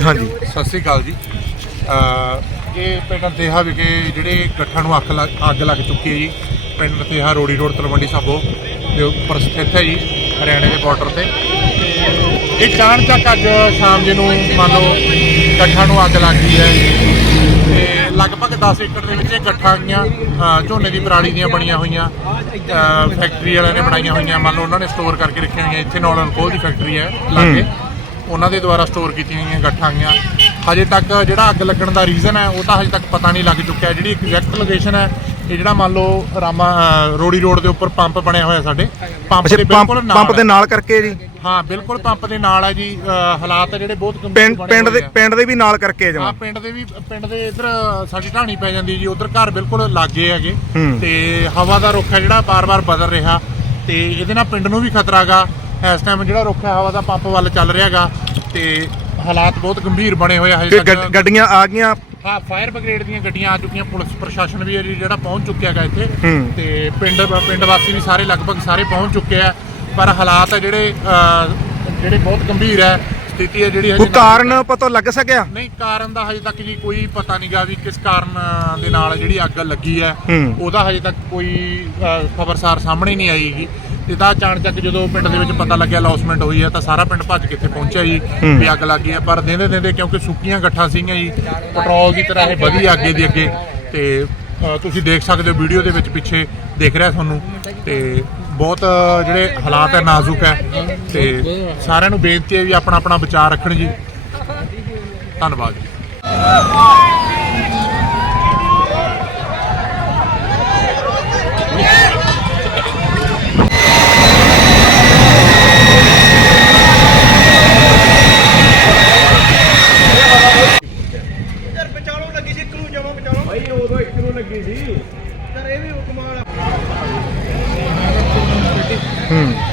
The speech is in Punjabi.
ਹਾਂਜੀ। ਸਤਿ ਸ੍ਰੀ ਅਕਾਲ ਜੀ। ਅਹ ਇਹ ਪਿੰਡ ਨਤੇਹਾ ਵਿਖੇ ਜਿਹੜੇ ਗੱਠਾਂ ਨੂੰ ਅੱਗ ਲੱਗ ਅੱਗ ਲੱਗ ਚੁੱਕੀ ਹੈ ਜੀ। ਪਿੰਡ ਨਤੇਹਾ ਰੋੜੀ ਰੋਡ ਤਲਵੰਡੀ ਸਾਬੋ ਦੇ ਉੱਪਰ ਸਥਿਤ ਹੈ ਜੀ ਹਰਿਆਣੇ ਦੇ ਬਾਰਡਰ ਤੇ। ਤੇ ਇਹ ਚਾਣ ਚੱਕ ਅੱਜ ਸ਼ਾਮ ਜੀ ਨੂੰ ਮੰਨ ਲਓ ਗੱਠਾਂ ਨੂੰ ਅੱਗ ਲੱਗ ਗਈ ਹੈ। ਤੇ ਲਗਭਗ 10 ਏਕੜ ਦੇ ਵਿੱਚ ਇਹ ਗੱਠਾਂ ਗਈਆਂ ਝੋਨੇ ਦੀ ਪਰਾਲੀ ਦੀਆਂ ਬਣੀਆਂ ਹੋਈਆਂ ਫੈਕਟਰੀ ਵਾਲਿਆਂ ਨੇ ਬਣਾਈਆਂ ਹੋਈਆਂ। ਮੰਨ ਲਓ ਉਹਨਾਂ ਨੇ ਸਟੋਰ ਕਰਕੇ ਰੱਖੀਆਂ ਹੋਈਆਂ। ਇੱਥੇ ਨੌਲਨ ਕੋਲ ਦੀ ਫੈਕਟਰੀ ਹੈ ਲਾਗੇ। ਉਹਨਾਂ ਦੇ ਦੁਆਰਾ ਸਟੋਰ ਕੀਤੀਆਂ ਗਈਆਂ ਗੱਠਾਂ ਗਈਆਂ ਹਜੇ ਤੱਕ ਜਿਹੜਾ ਅੱਗ ਲੱਗਣ ਦਾ ਰੀਜ਼ਨ ਹੈ ਉਹ ਤਾਂ ਹਜੇ ਤੱਕ ਪਤਾ ਨਹੀਂ ਲੱਗ ਚੁੱਕਿਆ। ਜਿਹੜੀ ਐਗਜ਼ੈਕਟ ਲੋਕੇਸ਼ਨ ਹੈ ਇਹ ਜਿਹੜਾ ਮੰਨ ਲਓ ਰਾਮਾ ਰੋੜੀ ਰੋਡ ਦੇ ਉੱਪਰ ਪੰਪ ਬਣਿਆ ਹੋਇਆ ਸਾਡੇ ਪੰਪ ਦੇ ਬਿਲਕੁਲ ਨਾਲ ਪੰਪ ਦੇ ਨਾਲ ਕਰਕੇ ਜੀ? ਹਾਂ ਬਿਲਕੁਲ ਪੰਪ ਦੇ ਨਾਲ ਹੈ ਜੀ ਹਾਲਾਤ ਜਿਹੜੇ ਬਹੁਤ ਪਿੰਡ ਪਿੰਡ ਦੇ। ਪਿੰਡ ਦੇ ਵੀ ਨਾਲ ਕਰਕੇ ਹਾਂ ਜਮਾ? ਪਿੰਡ ਦੇ ਵੀ ਪਿੰਡ ਦੇ ਇਧਰ ਸਾਡੀ ਢਾਣੀ ਪੈ ਜਾਂਦੀ ਜੀ ਉਧਰ ਘਰ ਬਿਲਕੁਲ ਲਾਗੇ ਹੈਗੇ। ਹੂੰ। ਤੇ ਹਵਾ ਦਾ ਰੁੱਖ ਹੈ ਜਿਹੜਾ ਬਾਰ-ਬਾਰ ਬਦਲ ਰਿਹਾ ਤੇ ਇਹਦੇ ਨਾਲ ਪਿੰਡ ਨੂੰ ਵੀ ਖਤਰਾਗਾ ਇਸ ਟਾਈਮ ਜਿਹੜਾ ਰੁੱਖ ਹੈ ਹਵਾ ਦਾ ਪੰਪ ਵੱਲ ਚੱਲ ਰਿਹਾਗਾ ਤੇ ਹਾਲਾਤ ਬਹੁਤ ਗੰਭੀਰ ਬਣੇ ਹੋਏ ਆ ਹਜੇ ਤੱਕ। ਗੱਡੀਆਂ ਆ ਗਈਆਂ। ਹਾਂ ਫਾਇਰ ਬ੍ਰਿਗੇਡ ਦੀਆਂ ਗੱਡੀਆਂ ਆ ਚੁੱਕੀਆਂ ਪੁਲਿਸ ਪ੍ਰਸ਼ਾਸਨ ਵੀ ਜਿਹੜਾ ਪਹੁੰਚ ਚੁੱਕਿਆ ਹੈਗਾ ਇੱਥੇ। ਹੂੰ। ਤੇ ਪਿੰਡ ਪਿੰਡ ਵਾਸੀ ਵੀ ਸਾਰੇ ਲਗਭਗ ਸਾਰੇ ਪਹੁੰਚ ਚੁੱਕੇ ਆ ਪਰ ਹਾਲਾਤ ਹੈ ਜਿਹੜੇ ਅਹ, ਜਿਹੜੇ ਬਹੁਤ ਗੰਭੀਰ ਹੈ ਸਥਿਤੀ ਹੈ ਜਿਹੜੀ ਹਜੇ ਕਾਰਨ ਪਤਾ ਲੱਗ ਸਕਿਆ? ਨਹੀਂ ਕਾਰਨ ਦਾ ਹਜੇ ਤੱਕ ਜੀ ਕੋਈ ਪਤਾ ਨਹੀਂਗਾ ਵੀ ਕਿਸ ਕਾਰਨ ਦੇ ਨਾਲ ਜਿਹੜੀ ਅੱਗ ਲੱਗੀ ਹੈ। ਹੂੰ। ਉਹਦਾ ਹਜੇ ਤੱਕ ਕੋਈ ਖਬਰਸਾਰ ਸਾਹਮਣੇ ਨਹੀਂ ਆਈਗੀ ਤਾਂ ਅਚਾਨਕ ਜਦੋਂ ਪਿੰਡ ਦੇ ਵਿੱਚ ਪਤਾ ਲੱਗਿਆ ਲੌਸਮੈਂਟ ਹੋਈ ਹੈ ਤਾਂ ਸਾਰਾ ਪਿੰਡ ਭੱਜ ਕੇ ਇੱਥੇ ਪਹੁੰਚਿਆ ਜੀ। ਵੀ ਅੱਗ ਲੱਗੀ ਹੈ। ਪਰ ਦਿੰਦੇ ਦਿੰਦੇ ਕਿਉਂਕਿ ਸੁੱਕੀਆਂ ਗੱਠਾਂ ਸੀਗੀਆਂ ਜੀ ਪੈਟਰੋਲ ਦੀ ਤਰ੍ਹਾਂ ਇਹ ਵਧੀ ਅੱਗੇ ਦੀ ਅੱਗੇ। ਤੇ ਤੁਸੀਂ ਦੇਖ ਸਕਦੇ ਹੋ ਵੀਡੀਓ ਦੇ ਵਿੱਚ ਪਿੱਛੇ ਦਿਖ ਰਿਹਾ ਤੁਹਾਨੂੰ। ਤੇ ਬਹੁਤ ਜਿਹੜੇ ਹਾਲਾਤ ਹੈ ਨਾਜ਼ੁਕ ਹੈ। ਤੇ ਸਾਰਿਆਂ ਨੂੰ ਬੇਨਤੀ ਹੈ ਵੀ ਆਪਣਾ ਆਪਣਾ ਬਚਾਅ ਰੱਖਣ ਜੀ। ਧੰਨਵਾਦ ਜੀ ਯਾਰ ਬਚਾਲੋ ਲੱਗੀ ਸੀ ਇੱਕ ਨੂੰ ਜਮਾ ਬਚਾਲੋ ਭਾਈ ਉਦੋਂ ਇੱਕ ਨੂੰ ਲੱਗੀ ਸੀ ਯਾਰ ਇਹ ਵੀ ਕਮਾਲ ਆ ਹੂੰ।